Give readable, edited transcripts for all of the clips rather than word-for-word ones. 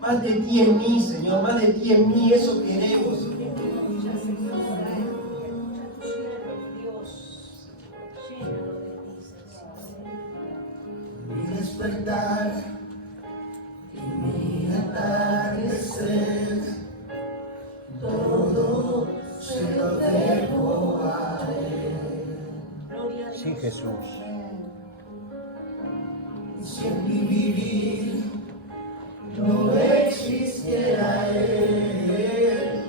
Más de ti en mí, Señor, más de ti en mí, eso queremos, Señor. Mi despertar y mi atardecer, todo se lo debo a Él. Sí, Jesús. Y si en mi vivir no existiera Él,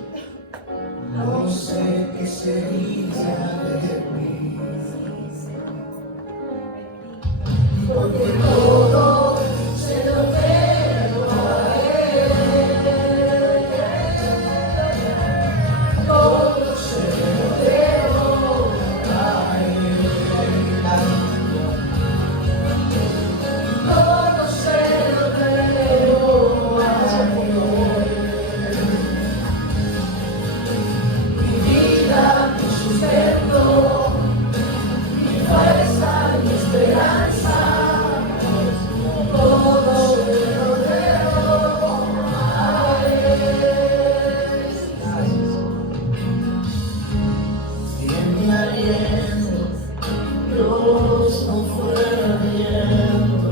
no sé qué sería de mí. Porque todo se lo debo a Él. Todo se lo debo a Él. Todo se lo debo a Él. Mi vida, mi sustento, mi fuerza, mi esperanza, todo se lo debo a Él. Si en mi aliento Dios no fuera viendo,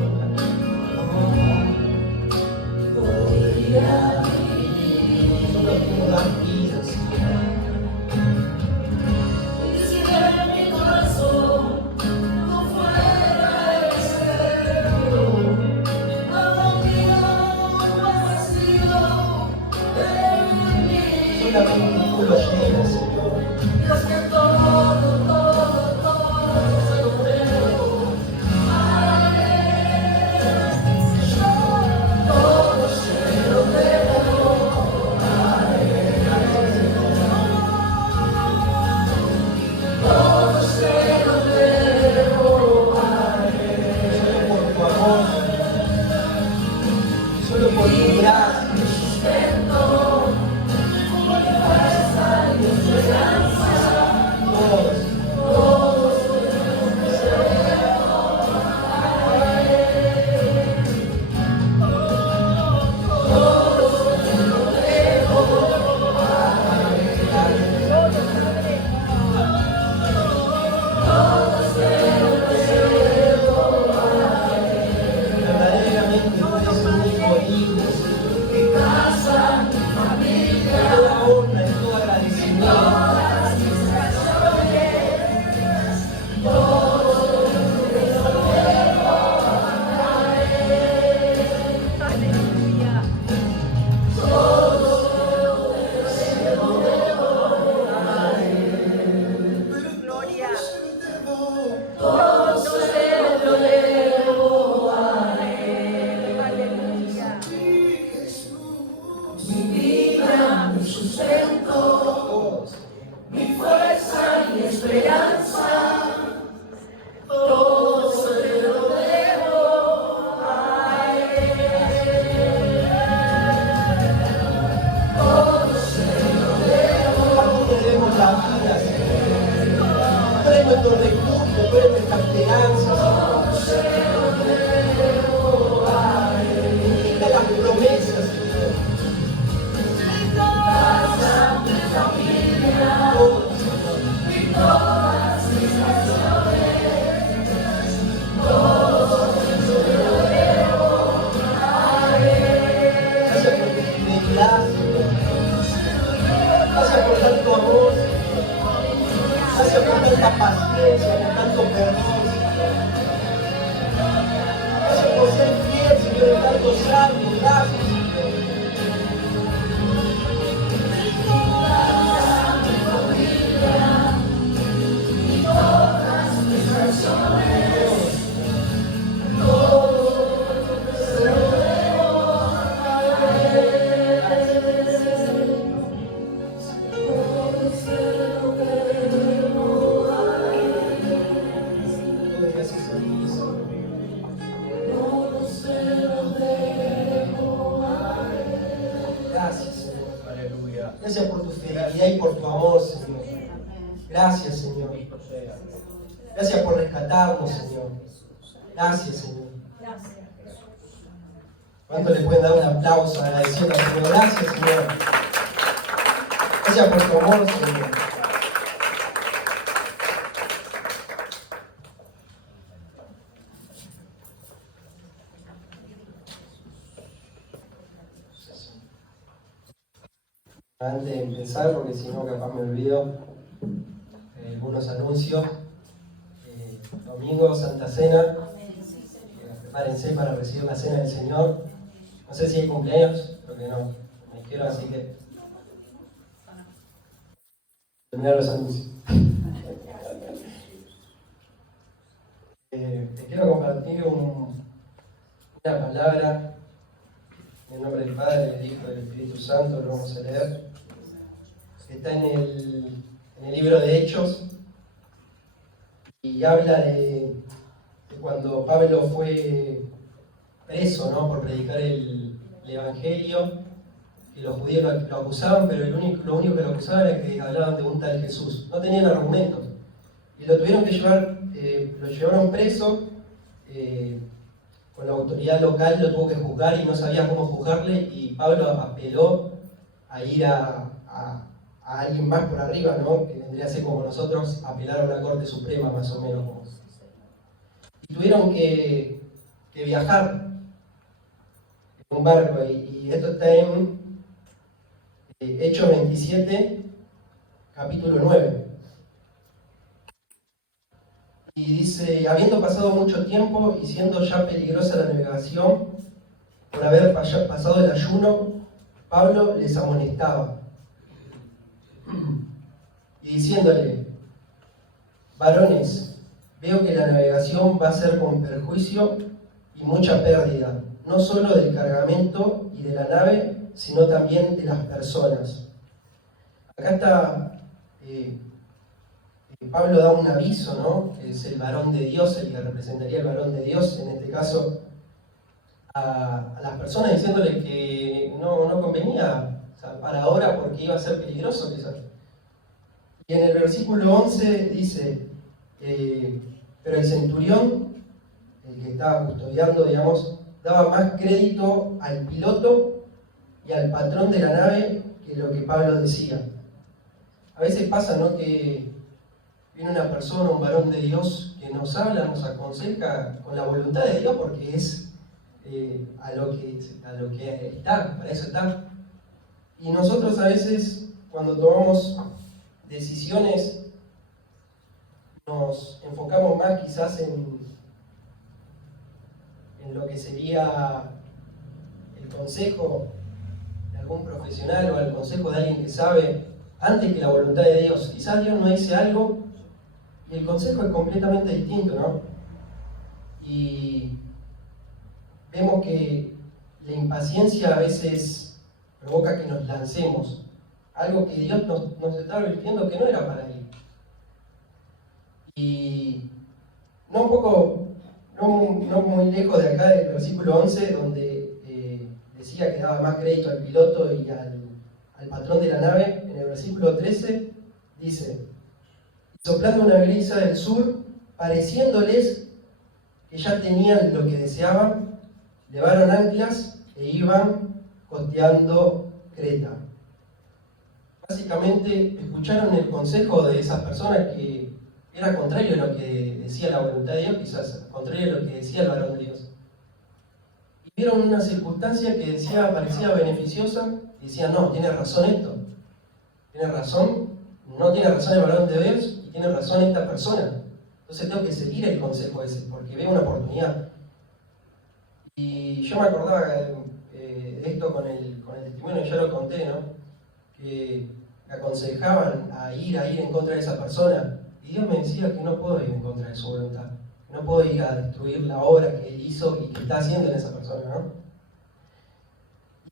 no podría vivir la vida. Y si en mi corazón no fuera el cielo, habría un vacío en mí. Solamente tú lo llenas, Señor. Dios, que todo se lo debo a Él. Todo se lo debo a Él. Todo se lo debo a Él. Solo por tu amor, solo por tu gracia. Mi sustento, mi fuerza y mi esperanza, Todos. Verdaderamente tú eres el único digno, Señor. mi casa, mi familia, Toda honra y todo agradecimiento. todas mis canciones, todo se lo debo a Él. Todo se lo debo a Él. Gloria. Todo se lo debo a Él. Aleluya. Mi vida, mi sustento, Todos. mi fuerza y esperanza, todo se lo debo a Él. Todo se lo debo. A ti te demos la vida, Señor. Tú eres nuestro refugio, tú eres nuestra esperanza, Señor. Todo se lo debo a Él. Quita las promesas, Señor. Mi casa, mi familia, Todos. y todas mis canciones, todo se lo debo a Él. Gracias por tu fidelidad, Señor. Gracias por tanto amor, Señor. Gracias por tanta paciencia, por tanto perdón, Señor. Gracias por ser fiel, Señor, en tantos años. Gracias, Señor. Y todas mis canciones, todo se lo debo a Él. Todo se lo debo a Él. Gracias a ti, Señor. Todo se lo debo a Él. Gracias, Señor. Aleluya. Gracias por tu fidelidad y por tu amor, Señor. Gracias, Señor. Gracias por rescatarnos, Señor. Gracias, Señor. Gracias. ¿Cuánto le pueden dar un aplauso agradeciendo al Señor? Gracias, Señor. Gracias por tu amor, Señor. Antes de empezar, porque si no capaz me olvido, algunos anuncios. Domingo, Santa Cena. Prepárense para recibir la Cena del Señor. No sé si hay cumpleaños, creo que no. Me quiero, así que terminar los anuncios. Te quiero compartir una palabra en el nombre del Padre, del Hijo y del Espíritu Santo. Lo vamos a leer. Está en el libro de Hechos y habla de cuando Pablo fue preso, ¿no?, por predicar el Evangelio, que los judíos lo acusaban, pero lo único que lo acusaban era que hablaban de un tal Jesús. No tenían argumentos. Y lo tuvieron que llevar, lo llevaron preso, con la autoridad local lo tuvo que juzgar y no sabía cómo juzgarle, y Pablo apeló a ir a alguien más por arriba, ¿no?, que vendría a ser como nosotros, apelar a una Corte Suprema, más o menos. Y tuvieron que viajar en un barco, y esto está en Hechos 27, capítulo 9. Y dice: habiendo pasado mucho tiempo y siendo ya peligrosa la navegación, por haber pasado el ayuno, Pablo les amonestaba, y diciéndole: varones, veo que la navegación va a ser con perjuicio y mucha pérdida, no solo del cargamento y de la nave, sino también de las personas. Acá está, Pablo da un aviso, ¿no?, que es el varón de Dios, el que representaría el varón de Dios, en este caso, a las personas, diciéndole que no convenía, o sea, para ahora, porque iba a ser peligroso quizás. Y en el versículo 11 dice: pero el centurión, el que estaba custodiando, digamos, daba más crédito al piloto y al patrón de la nave que lo que Pablo decía. A veces pasa, ¿no?, que viene una persona, un varón de Dios, que nos habla, nos aconseja con la voluntad de Dios, porque es a lo que está, para eso está. Y nosotros a veces, cuando tomamos decisiones, nos enfocamos más quizás en lo que sería el consejo de algún profesional o el consejo de alguien que sabe, antes que la voluntad de Dios. Quizás Dios nos dice algo y el consejo es completamente distinto, ¿no? Y vemos que la impaciencia a veces provoca que nos lancemos algo que Dios nos está advirtiendo que no era para ir. Y no muy lejos de acá, del versículo 11, donde decía que daba más crédito al piloto y al patrón de la nave, en el versículo 13 dice: soplando una brisa del sur, pareciéndoles que ya tenían lo que deseaban, levaron anclas e iban costeando Creta. Básicamente escucharon el consejo de esas personas, que era contrario a lo que decía la voluntad de Dios, quizás contrario a lo que decía el varón de Dios. Y vieron una circunstancia que parecía beneficiosa, y decían: no, tiene razón esto, tiene razón, no tiene razón el varón de Dios, y tiene razón esta persona. Entonces tengo que seguir el consejo ese, porque veo una oportunidad. Y yo me acordaba de esto con el testimonio, ya lo conté, ¿no?, que me aconsejaban a ir en contra de esa persona, y Dios me decía que no puedo ir en contra de su voluntad, no puedo ir a destruir la obra que Él hizo y que está haciendo en esa persona, ¿no?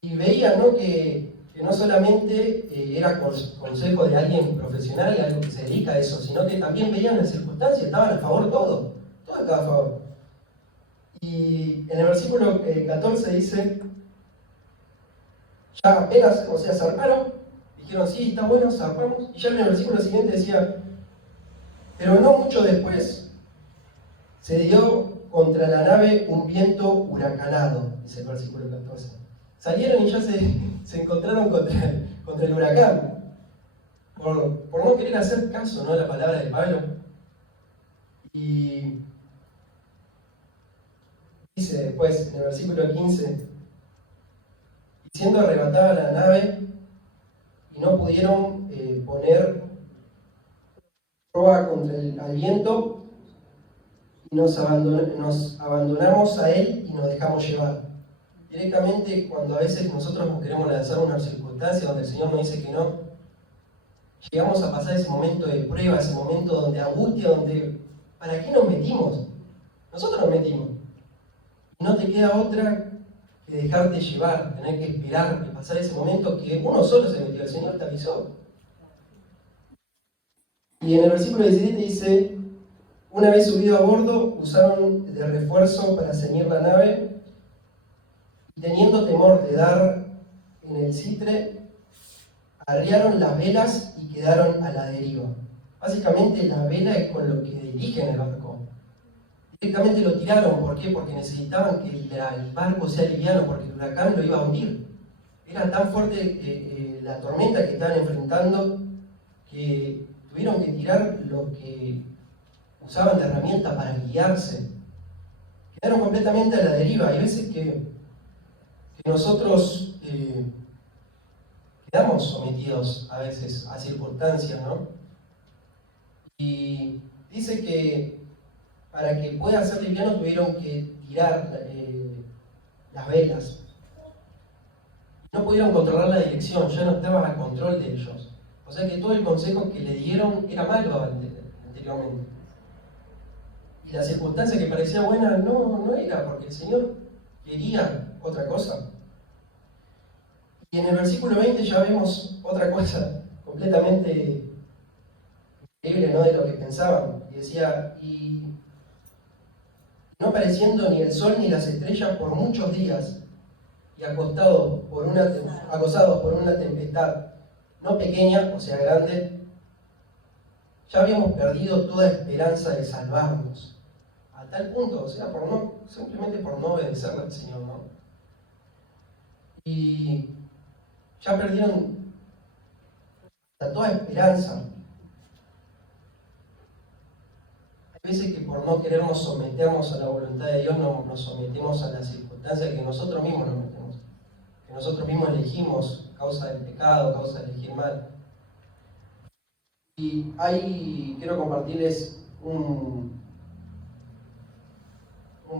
Y veía, ¿no?, que no solamente era consejo de alguien profesional y algo que se dedica a eso, sino que también veían las circunstancias, estaban a favor todo estaba a favor. Y en el versículo 14 dice: ya apenas, o sea, zarparon, dijeron: sí, está bueno, zarpamos. Y ya en el versículo siguiente decía: pero no mucho después se dio contra la nave un viento huracanado, dice el versículo 14. Salieron y ya se encontraron contra el huracán, por no querer hacer caso, ¿no?, a la palabra de Pablo. Y dice después, en el versículo 15, y siendo arrebatada la nave, y no pudieron poner proa contra al viento, y nos abandonamos a él y nos dejamos llevar. Directamente, cuando a veces nosotros nos queremos lanzar una circunstancia donde el Señor nos dice que no, llegamos a pasar ese momento de prueba, ese momento de angustia, donde ¿para qué nos metimos? Nosotros nos metimos. Y no te queda otra que dejarte llevar, tener que esperar, que pasar ese momento que uno solo se metió, el Señor te avisó. Y en el versículo 17 dice, una vez subido a bordo, usaron de refuerzo para ceñir la nave, y teniendo temor de dar en el citre, arriaron las velas y quedaron a la deriva. Básicamente la vela es con lo que dirigen el barco. Directamente lo tiraron, ¿por qué? Porque necesitaban que el barco sea liviano, porque el huracán lo iba a hundir. Era tan fuerte la tormenta que estaban enfrentando que tuvieron que tirar lo que usaban de herramienta para guiarse. Quedaron completamente a la deriva. Hay veces que nosotros quedamos sometidos a veces a circunstancias, ¿no? Y dice que para que pueda ser liviano tuvieron que tirar las velas. No pudieron controlar la dirección, ya no estaba a control de ellos. O sea que todo el consejo que le dieron era malo anteriormente. Y la circunstancia que parecía buena no era, porque el Señor quería otra cosa. Y en el versículo 20 ya vemos otra cosa completamente increíble, ¿no?, de lo que pensaban. Y decía, y no apareciendo ni el sol ni las estrellas por muchos días, y acosados por una tempestad no pequeña, o sea grande, ya habíamos perdido toda esperanza de salvarnos. A tal punto, o sea, simplemente por no obedecerle al Señor, ¿no? Y ya perdieron toda esperanza. Hay veces que por no querernos someternos a la voluntad de Dios, nos sometemos a las circunstancias que nosotros mismos nos metemos, que nosotros mismos elegimos a causa del pecado, a causa de elegir mal. Y ahí quiero compartirles un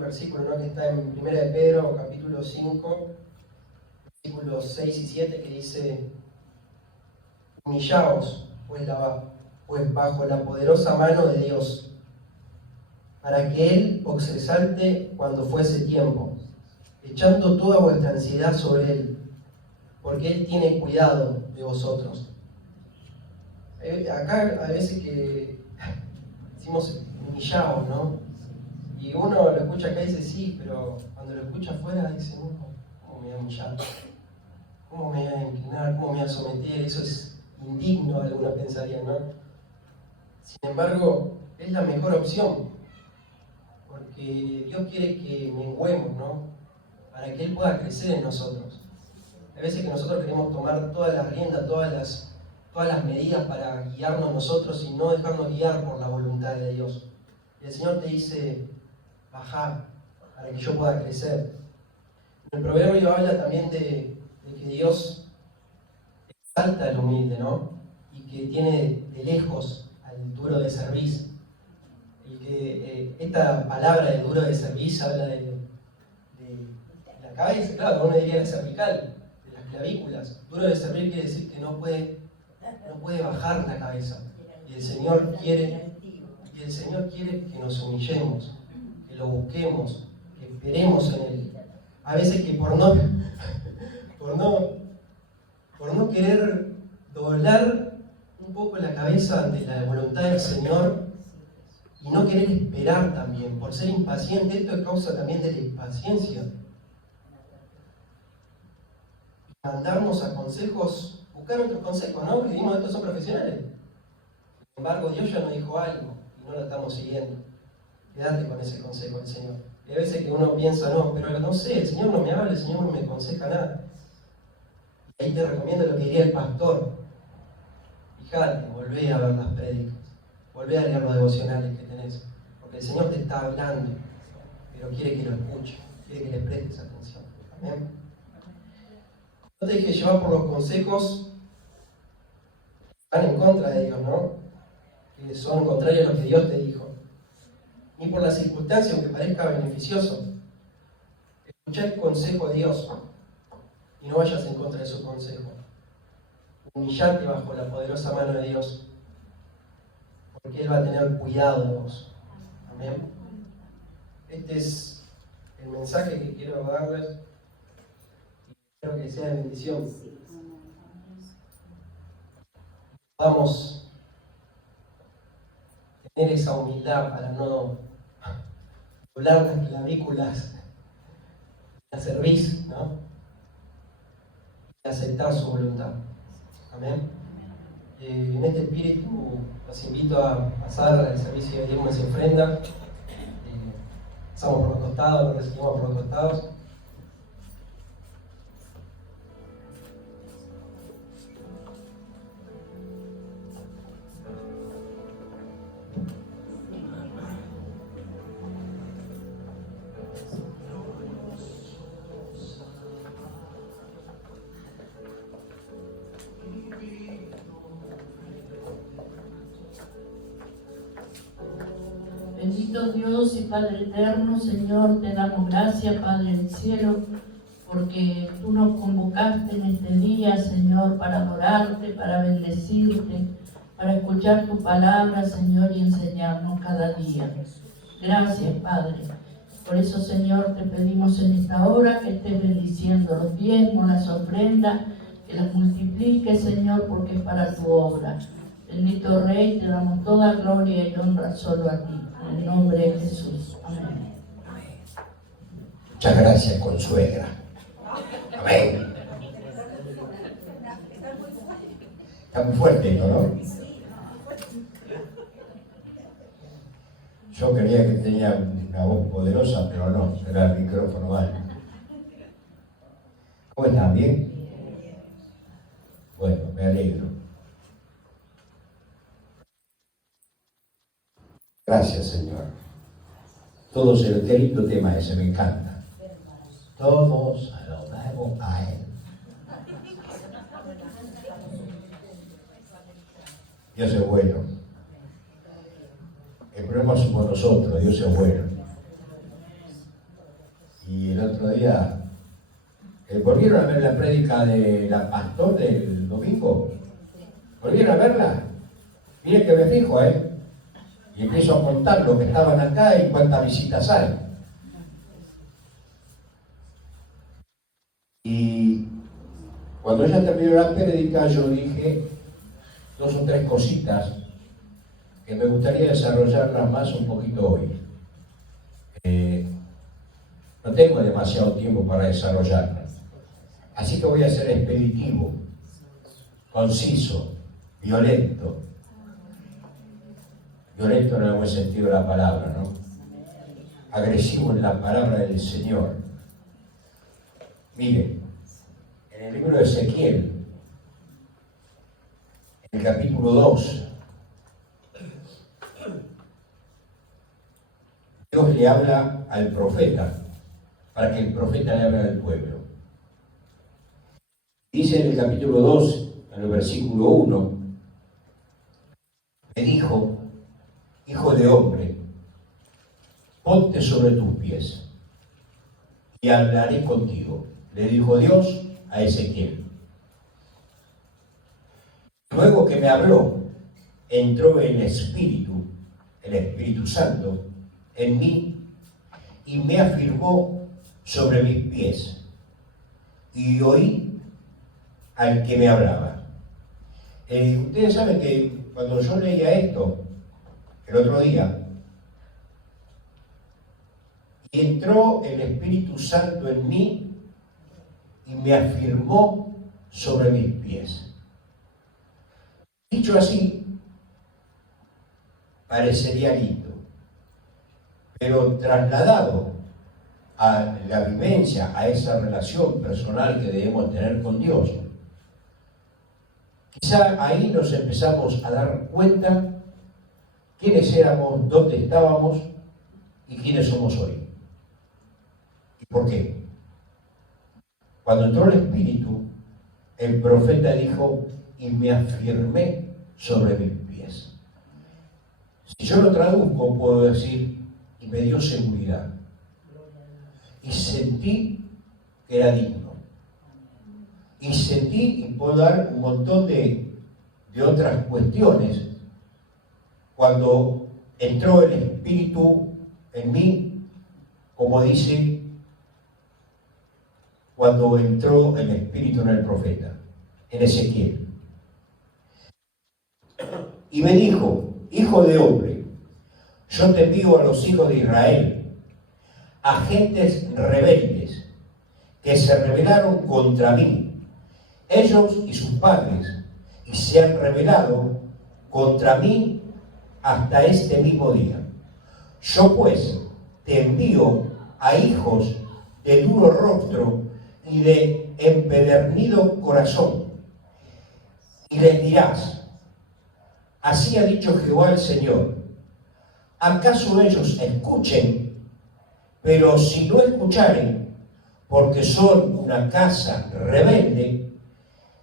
versículo, ¿no?, que está en 1 de Pedro, capítulo 5, versículos 6 y 7, que dice, humillaos, pues bajo la poderosa mano de Dios, para que Él os exalte cuando fuese tiempo, echando toda vuestra ansiedad sobre Él, porque Él tiene cuidado de vosotros. Acá a veces que decimos humillaos, ¿no? Y uno lo escucha acá y dice sí, pero cuando lo escucha afuera dice, no, ¿cómo me voy a humillar? ¿Cómo me voy a inclinar? ¿Cómo me voy a someter? Eso es indigno, algunos pensarían, ¿no? Sin embargo, es la mejor opción, porque Dios quiere que menguemos, ¿no?, para que Él pueda crecer en nosotros. Hay veces que nosotros queremos tomar todas las riendas, todas las medidas para guiarnos nosotros y no dejarnos guiar por la voluntad de Dios. Y el Señor te dice, bajá, para que yo pueda crecer. El proverbio habla también de que Dios exalta al humilde, ¿no?, y que tiene de lejos al duro de cerviz. Y que esta palabra de duro de cerviz habla de la cabeza, claro, uno diría la cervical, de las clavículas. Duro de cerviz quiere decir que no puede bajar la cabeza. Y el Señor quiere que nos humillemos, que lo busquemos, que esperemos en Él. A veces que por no querer doblar un poco la cabeza ante la voluntad del Señor y no querer esperar también, por ser impaciente, esto es causa también de la impaciencia. Mandarnos a consejos, buscar otros consejos, ¿no? Porque dijimos, estos son profesionales. Sin embargo, Dios ya nos dijo algo y no lo estamos siguiendo. quédate con ese consejo del Señor. Y a veces que uno piensa, no, pero no sé, el Señor no me habla, el Señor no me aconseja nada. Ahí te recomiendo lo que diría el pastor. Fíjate, volvé a ver las prédicas, volvé a leer los devocionales que tenés, porque el Señor te está hablando, pero quiere que lo escuches, quiere que le prestes atención. Amén. No te dejes llevar por los consejos que van en contra de Dios, ¿no? Que son contrarios a lo que Dios te dijo. Ni por las circunstancias, aunque parezca beneficioso. Escucha el consejo de Dios y no vayas en contra de su consejo. Humillate bajo la poderosa mano de Dios, porque Él va a tener cuidado de vos. Amén. Este es el mensaje que quiero darles y espero que sea de bendición. Vamos a tener esa humildad para no doblar las clavículas, la cerviz, ¿no? Y aceptar su voluntad. Amén. En este espíritu los invito a pasar al servicio de diezmos y ofrenda. Pasamos por los costados, lo recibimos por los costados. Bendito Dios y Padre eterno, Señor, te damos gracias, Padre del cielo, porque tú nos convocaste en este día, Señor, para adorarte, para bendecirte, para escuchar tu palabra, Señor, y enseñarnos cada día. Gracias, Padre. Por eso, Señor, te pedimos en esta hora que estés bendiciendo los diezmos, las ofrendas, que las multipliques, Señor, porque es para tu obra. Bendito Rey, te damos toda gloria y honra solo a ti. En el nombre de Jesús. Amén. Muchas gracias, consuegra. Amén. Está muy fuerte esto, ¿no? Yo creía que tenía una voz poderosa, pero no, era el micrófono mal. ¿Cómo están? ¿Bien? Bueno, me alegro. Gracias, Señor. Todos, qué lindo tema ese, me encanta. Todos alabamos a Él. Dios es bueno. El problema somos nosotros, Dios es bueno. Y el otro día, ¿volvieron a ver la prédica de la pastor del domingo? ¿Volvieron a verla? Miren que me fijo, y empiezo a contar lo que estaban acá y cuántas visitas hay. Y cuando ella terminó la prédica, yo dije 2 o 3 cositas que me gustaría desarrollarlas más un poquito hoy. No tengo demasiado tiempo para desarrollarlas, así que voy a ser expeditivo, conciso, violento. Violento en el buen sentido de la palabra, ¿no? Agresivo en la palabra del Señor. Miren, en el libro de Ezequiel, en el capítulo 2, Dios le habla al profeta, para que el profeta le hable al pueblo. Dice en el capítulo 2, en el versículo 1, me dijo: hijo de hombre, ponte sobre tus pies y hablaré contigo, le dijo Dios a Ezequiel. Luego que me habló, entró el Espíritu Santo, en mí y me afirmó sobre mis pies. Y oí al que me hablaba. Ustedes saben que cuando yo leía esto, el otro día, y entró el Espíritu Santo en mí y me afirmó sobre mis pies. Dicho así, parecería lindo, pero trasladado a la vivencia, a esa relación personal que debemos tener con Dios, quizá ahí nos empezamos a dar cuenta quiénes éramos, dónde estábamos y quiénes somos hoy. ¿Y por qué? Cuando entró el Espíritu, el profeta dijo, y me afirmé sobre mis pies. Si yo lo traduzco, puedo decir, y me dio seguridad. Y sentí que era digno. Y sentí, y puedo dar un montón de otras cuestiones, cuando entró el Espíritu en mí, como dice, cuando entró el Espíritu en el profeta, en Ezequiel. Y me dijo, hijo de hombre, yo te envío a los hijos de Israel, a gentes rebeldes, que se rebelaron contra mí, ellos y sus padres, y se han rebelado contra mí hasta este mismo día. Yo pues te envío a hijos de duro rostro y de empedernido corazón, y les dirás, así ha dicho Jehová el Señor, ¿acaso ellos escuchen? Pero si no escucharen, porque son una casa rebelde,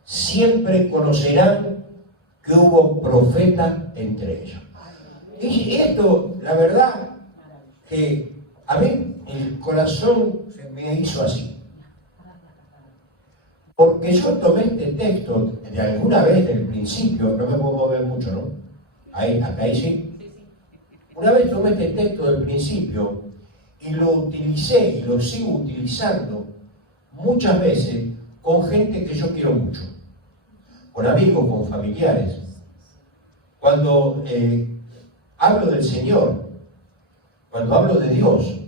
siempre conocerán que hubo profeta entre ellos. Y esto, la verdad, que a mí el corazón se me hizo así. Porque yo tomé este texto de alguna vez del principio, no me puedo mover mucho, ¿no? Ahí, hasta ahí sí. Una vez tomé este texto del principio y lo utilicé y lo sigo utilizando muchas veces con gente que yo quiero mucho, con amigos, con familiares. Cuando hablo del Señor, cuando hablo de Dios,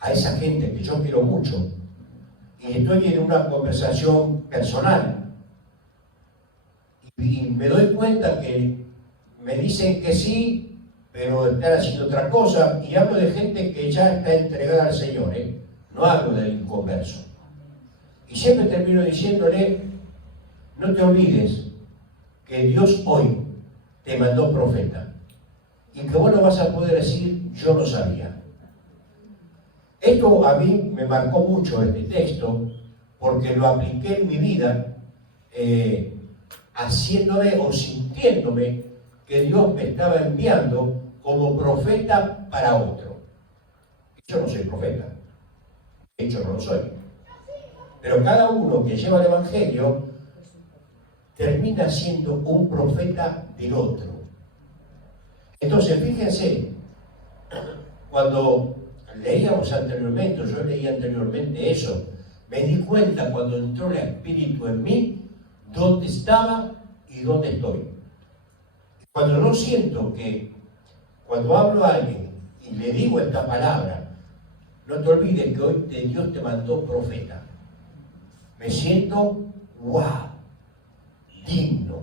a esa gente que yo quiero mucho, y estoy en una conversación personal, y me doy cuenta que me dicen que sí, pero están haciendo otra cosa, y hablo de gente que ya está entregada al Señor, no hablo del inconverso. Y siempre termino diciéndole, no te olvides que Dios hoy te mandó profeta, y que vos no vas a poder decir, yo no sabía. Esto a mí me marcó mucho este texto, porque lo apliqué en mi vida, haciéndome o sintiéndome que Dios me estaba enviando como profeta para otro. Yo no soy profeta, de hecho no lo soy. Pero cada uno que lleva el Evangelio termina siendo un profeta del otro. Entonces, fíjense, cuando leíamos anteriormente, yo leí anteriormente eso, me di cuenta cuando entró el Espíritu en mí, dónde estaba y dónde estoy. Cuando no siento que, cuando hablo a alguien y le digo esta palabra, no te olvides que hoy Dios te mandó profeta. Me siento, wow, digno.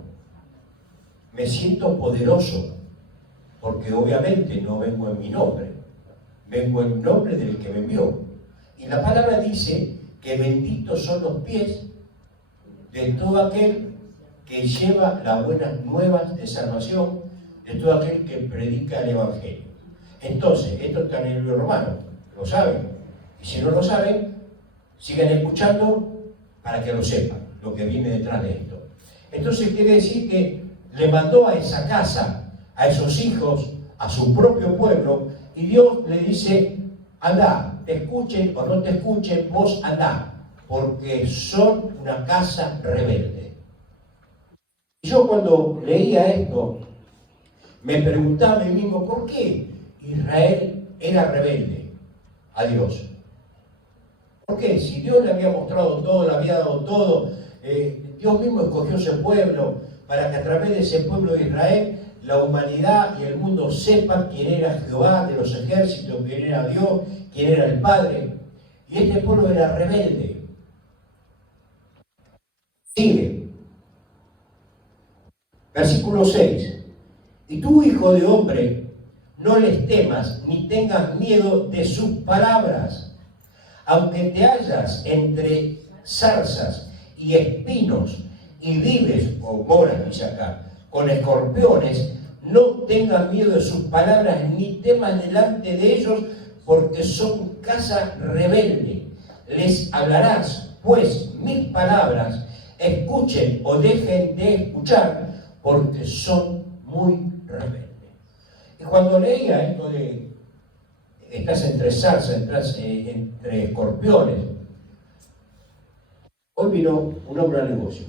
Me siento poderoso, porque obviamente no vengo en mi nombre, vengo en nombre del que me envió. Y la palabra dice que benditos son los pies de todo aquel que lleva las buenas nuevas de salvación, de todo aquel que predica el Evangelio. Entonces, esto está en el libro romano, lo saben. Y si no lo saben, sigan escuchando para que lo sepan, lo que viene detrás de esto. Entonces quiere decir que le mandó a esa casa, a esos hijos, a su propio pueblo, y Dios le dice, anda, te escuchen o no te escuchen, vos andá, porque son una casa rebelde. Y yo cuando leía esto, me preguntaba a mí mismo, ¿por qué Israel era rebelde a Dios? ¿Por qué? Si Dios le había mostrado todo, le había dado todo, Dios mismo escogió ese pueblo para que a través de ese pueblo de Israel la humanidad y el mundo sepan quién era Jehová de los ejércitos, quién era Dios, quién era el Padre. Y este pueblo era rebelde. Sigue. Versículo 6. Y tú, hijo de hombre, no les temas ni tengas miedo de sus palabras. Aunque te hallas entre zarzas y espinos y vives, o moras, dice acá, con escorpiones, no tengas miedo de sus palabras ni temas delante de ellos, porque son casa rebelde. Les hablarás, pues, mis palabras, escuchen o dejen de escuchar, porque son muy rebeldes. Y cuando leía esto de estás entre zarzas, estás entre escorpiones, hoy vino un hombre al negocio.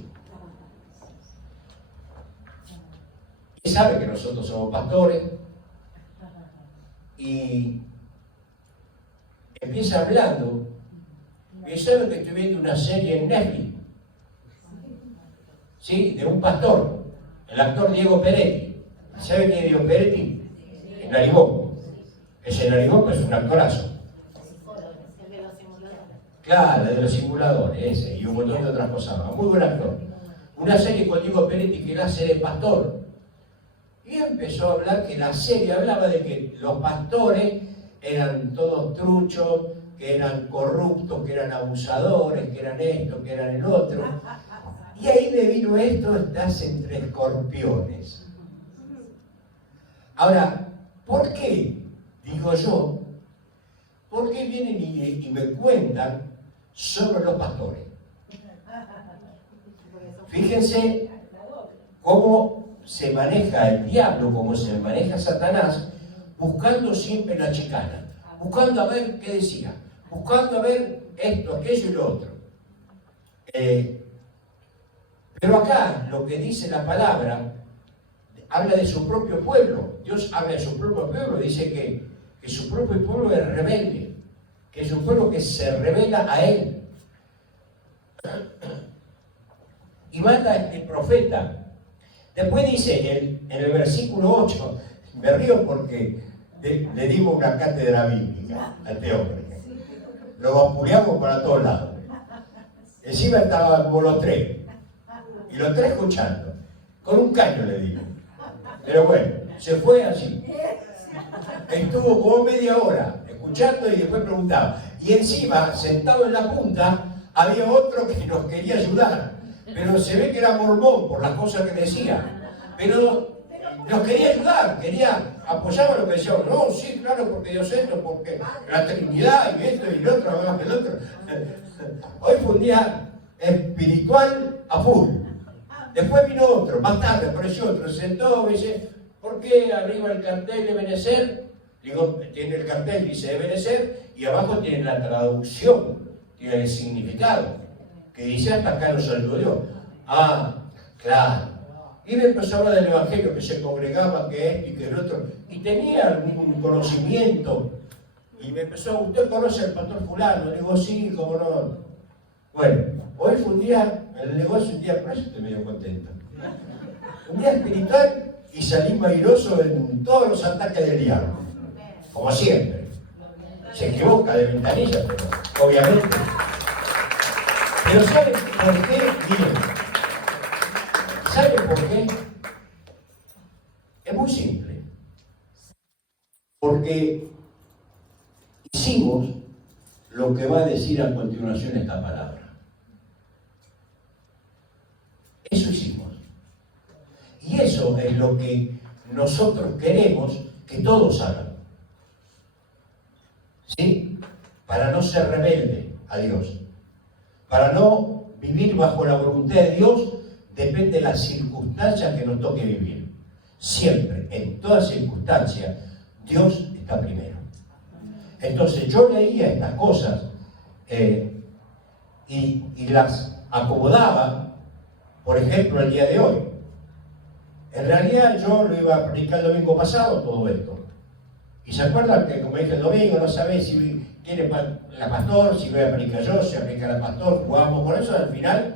Y sabe que nosotros somos pastores y empieza hablando. Y sabe que estoy viendo una serie en Netflix, ¿sí? De un pastor, el actor Diego Peretti. ¿Sabe quién es Diego Peretti? En Narigón. Ese Narigón pues, es un actorazo. Claro, el de los simuladores, ese, y un montón de otras cosas más. Muy buen actor. Una serie con Diego Peretti que él hace de pastor. Y empezó a hablar que la serie hablaba de que los pastores eran todos truchos, que eran corruptos, que eran abusadores, que eran esto, que eran el otro. Y ahí me vino esto, estás entre escorpiones. Ahora, ¿por qué? Digo yo, ¿por qué vienen y me cuentan sobre los pastores? Fíjense cómo se maneja el diablo, cómo se maneja Satanás, buscando siempre la chicana, buscando a ver qué decía, buscando a ver esto, aquello y lo otro. Pero acá lo que dice la palabra habla de su propio pueblo. Dios habla de su propio pueblo, dice que su propio pueblo es rebelde, que es un pueblo que se revela a él. Y manda el profeta. Después dice en el versículo 8, me río porque le dimos una cátedra bíblica a este hombre. Lo vapuleamos para todos lados. Encima estábamos los tres. Y los tres escuchando. Con un caño le digo. Pero bueno, se fue así. Estuvo como media hora escuchando y después preguntaba. Y encima, sentado en la punta, había otro que nos quería ayudar. Pero se ve que era mormón por las cosas que decía. Pero nos quería ayudar, quería apoyar lo que decíamos. No, sí, claro, porque Dios esto, porque la Trinidad y esto y lo otro, el otro. Hoy fue un día espiritual a full. Después vino otro, más tarde apareció otro, se sentó y dice, ¿por qué arriba el cartel de Benecer? Digo, tiene el cartel, dice de Benecer, y abajo tiene la traducción, tiene el significado, que dice hasta acá nos saludó Dios. Ah, claro. Y me empezó a hablar del Evangelio, que se congregaba, que esto y que el otro, y tenía algún conocimiento, y me empezó, ¿usted conoce al pastor fulano? Le digo, sí, cómo no. Bueno, hoy fue un día, el negocio un día, por eso estoy medio contento. Un día espiritual y salí airoso en todos los ataques del diablo. Como siempre. Se equivoca de ventanilla, pero obviamente. Pero ¿saben por qué? Miren. ¿Saben por qué? Es muy simple. Porque hicimos lo que va a decir a continuación esta palabra. Eso hicimos. Y eso es lo que nosotros queremos que todos hagan. ¿Sí? Para no ser rebelde a Dios. Para no vivir bajo la voluntad de Dios, depende de las circunstancias que nos toque vivir. Siempre, en todas circunstancias, Dios está primero. Entonces yo leía estas cosas y las acomodaba. Por ejemplo, el día de hoy. En realidad yo lo iba a predicar el domingo pasado, todo esto. Y se acuerdan que, como dije el domingo, no sabéis si tiene la pastor, si voy a predicar yo, si aplica la pastor, jugamos con eso, al final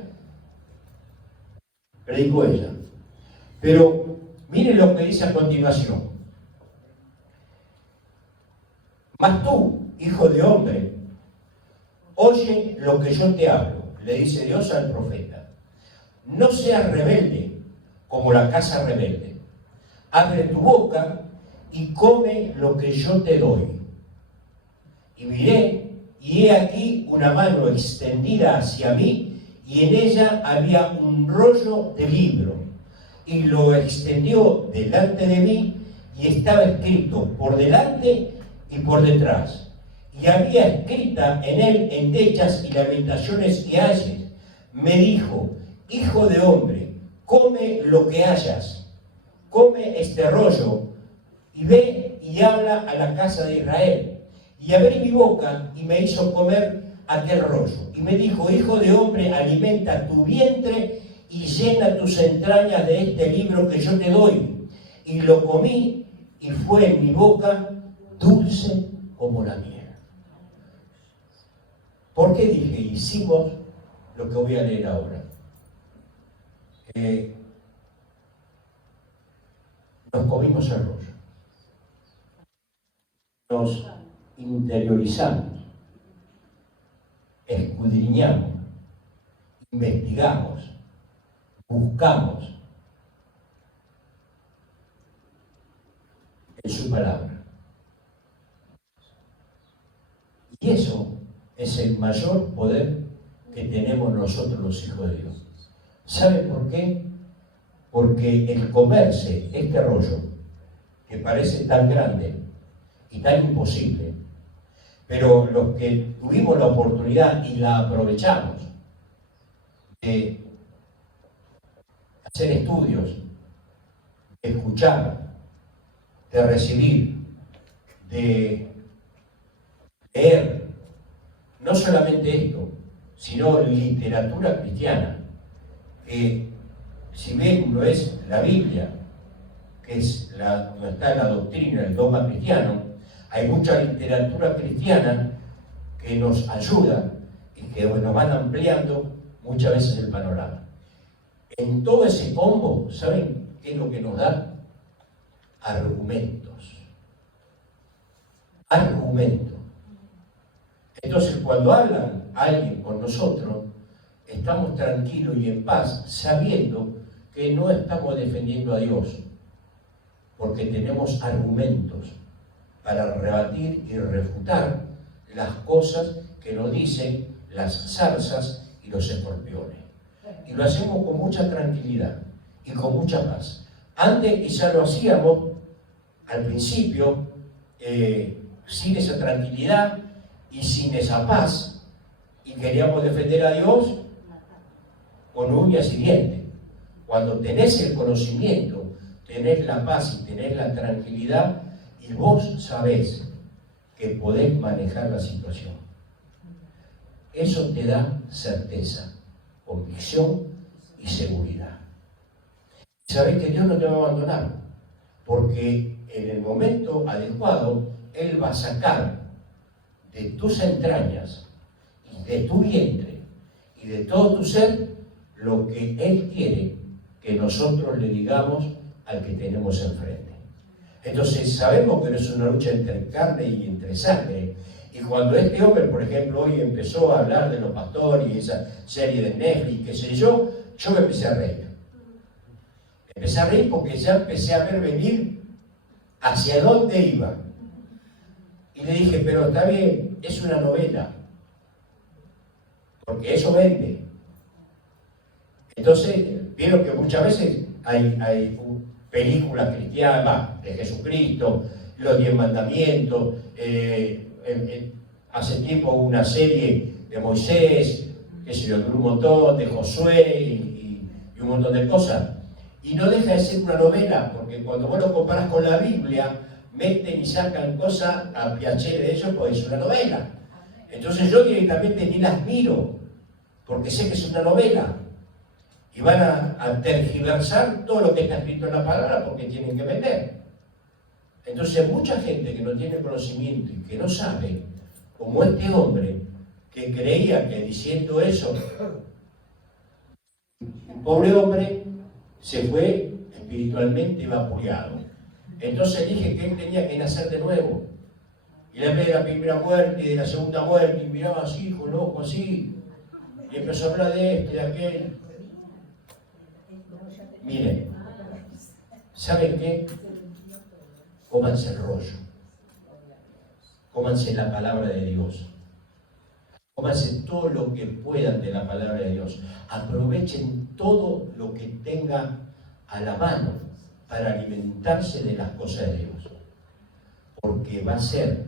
predicó ella. Pero miren lo que dice a continuación. Mas tú, hijo de hombre, oye lo que yo te hablo, le dice Dios al profeta. No seas rebelde como la casa rebelde. Abre tu boca y come lo que yo te doy. Y miré, y he aquí una mano extendida hacia mí, y en ella había un rollo de libro, y lo extendió delante de mí, y estaba escrito por delante y por detrás. Y había escrita en él endechas y lamentaciones y ayes. Me dijo: hijo de hombre, come lo que hayas, come este rollo, y ve y habla a la casa de Israel. Y abrí mi boca y me hizo comer aquel rollo. Y me dijo: hijo de hombre, alimenta tu vientre y llena tus entrañas de este libro que yo te doy. Y lo comí, y fue en mi boca dulce como la miel. ¿Por qué dije hicimos lo que voy a leer ahora? Nos comimos el rollo. Nos interiorizamos, escudriñamos, investigamos, buscamos en su palabra. Y eso es el mayor poder que tenemos nosotros los hijos de Dios. ¿Saben por qué? Porque el comerse este rollo, que parece tan grande y tan imposible, pero los que tuvimos la oportunidad y la aprovechamos de hacer estudios, de escuchar, de recibir, de leer, no solamente esto, sino literatura cristiana, que si bien no es la Biblia, que es donde está la doctrina, el dogma cristiano, hay mucha literatura cristiana que nos ayuda y que nos van ampliando muchas veces el panorama. En todo ese combo, ¿saben qué es lo que nos da? Argumentos. Argumentos. Entonces, cuando habla alguien con nosotros, estamos tranquilos y en paz, sabiendo que no estamos defendiendo a Dios, porque tenemos argumentos para rebatir y refutar las cosas que nos dicen las zarzas y los escorpiones. Y lo hacemos con mucha tranquilidad y con mucha paz. Antes quizá lo hacíamos al principio sin esa tranquilidad y sin esa paz, y queríamos defender a Dios con uñas y dientes. Cuando tenés el conocimiento, tenés la paz y tenés la tranquilidad, y vos sabés que podés manejar la situación. Eso te da certeza, convicción y seguridad. Sabés que Dios no te va a abandonar, porque en el momento adecuado Él va a sacar de tus entrañas y de tu vientre y de todo tu ser lo que Él quiere que nosotros le digamos al que tenemos enfrente. Entonces sabemos que no es una lucha entre carne y entre sangre. Y cuando este hombre, por ejemplo, hoy empezó a hablar de los pastores y esa serie de Netflix, qué sé yo me empecé a reír. Empecé a reír porque ya empecé a ver venir hacia dónde iba. Y le dije: pero está bien, es una novela, porque eso vende. Entonces, vieron que muchas veces hay películas cristianas, de Jesucristo, los 10 mandamientos, hace tiempo una serie de Moisés, qué sé yo, un montón, de Josué y un montón de cosas. Y no deja de ser una novela, porque cuando vos lo comparás con la Biblia, meten y sacan cosas a piacere de ellos, pues es una novela. Entonces yo directamente ni las miro, porque sé que es una novela. Y van a tergiversar todo lo que está escrito en la palabra porque tienen que vender. Entonces mucha gente que no tiene conocimiento y que no sabe, como este hombre que creía que diciendo eso, el pobre hombre se fue espiritualmente vapuleado. Entonces dije que él tenía que nacer de nuevo. Y le hablé de la primera muerte y de la segunda muerte, y miraba así, con los ojos así, y empezó a hablar de este, de aquel. Miren, ¿saben qué? cómanse el rollo, cómanse la palabra de Dios, cómanse todo lo que puedan de la palabra de Dios, aprovechen todo lo que tenga a la mano para alimentarse de las cosas de Dios, porque va a ser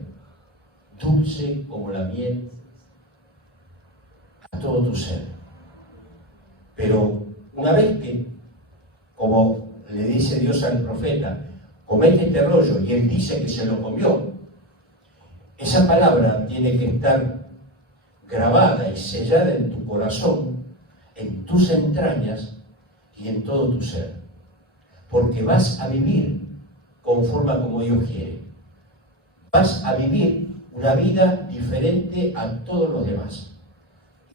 dulce como la miel a todo tu ser. Pero una vez que, como le dice Dios al profeta, comete este rollo, y él dice que se lo comió, esa palabra tiene que estar grabada y sellada en tu corazón, en tus entrañas y en todo tu ser, porque vas a vivir conforme a como Dios quiere. Vas a vivir una vida diferente a todos los demás.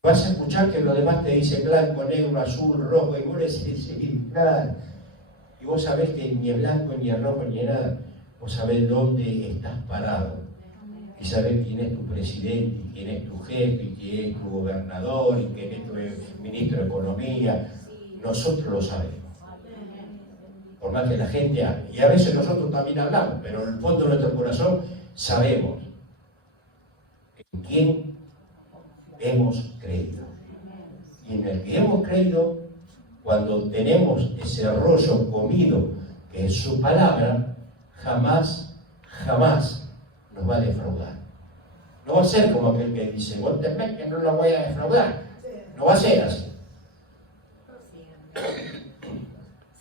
Vas a escuchar que los demás te dicen blanco, negro, azul, rojo, y vos decís, sí, nada. Y vos sabés que ni es blanco, ni es rojo, ni es nada. Vos sabés dónde estás parado. Y sabés quién es tu presidente, y quién es tu jefe, y quién es tu gobernador, y quién es tu ministro de Economía. Nosotros lo sabemos. Por más que la gente hable. Y a veces nosotros también hablamos, pero en el fondo de nuestro corazón sabemos en quién hemos creído. Y en el que hemos creído, cuando tenemos ese rollo comido, que es su palabra, jamás nos va a defraudar. No va a ser como aquel que dice, vos te ves que no lo voy a defraudar. No va a ser así.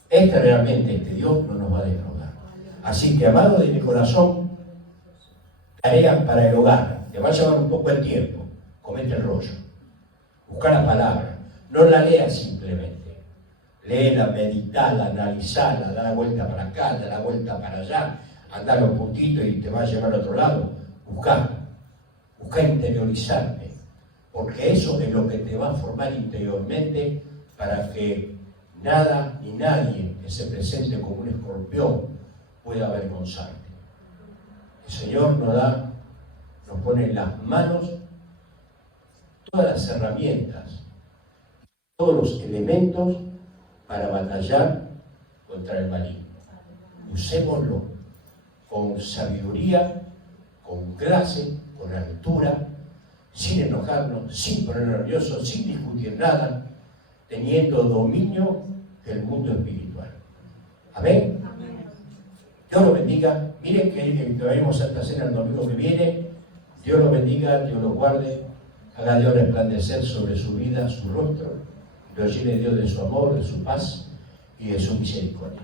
Realmente Dios no nos va a defraudar. Así que, amado de mi corazón, tarea para el hogar. Te va a llevar un poco el tiempo. Comete el rollo. Busca la palabra. No la leas simplemente. Léela, meditala, analizala, da la vuelta para acá, da la vuelta para allá, anda los puntitos y te va a llevar al otro lado. Busca interiorizarte, porque eso es lo que te va a formar interiormente para que nada ni nadie que se presente como un escorpión pueda avergonzarte. El Señor nos pone en las manos todas las herramientas, todos los elementos para batallar contra el maligno. Usémoslo con sabiduría, con clase, con altura, sin enojarnos, sin ponernos nerviosos, sin discutir nada, teniendo dominio del mundo espiritual. Amén. Dios lo bendiga. Miren que traemos Santa Cena el domingo que viene. Dios lo bendiga, Dios lo guarde, haga Dios resplandecer sobre su vida, su rostro, lo llene Dios de su amor, de su paz y de su misericordia.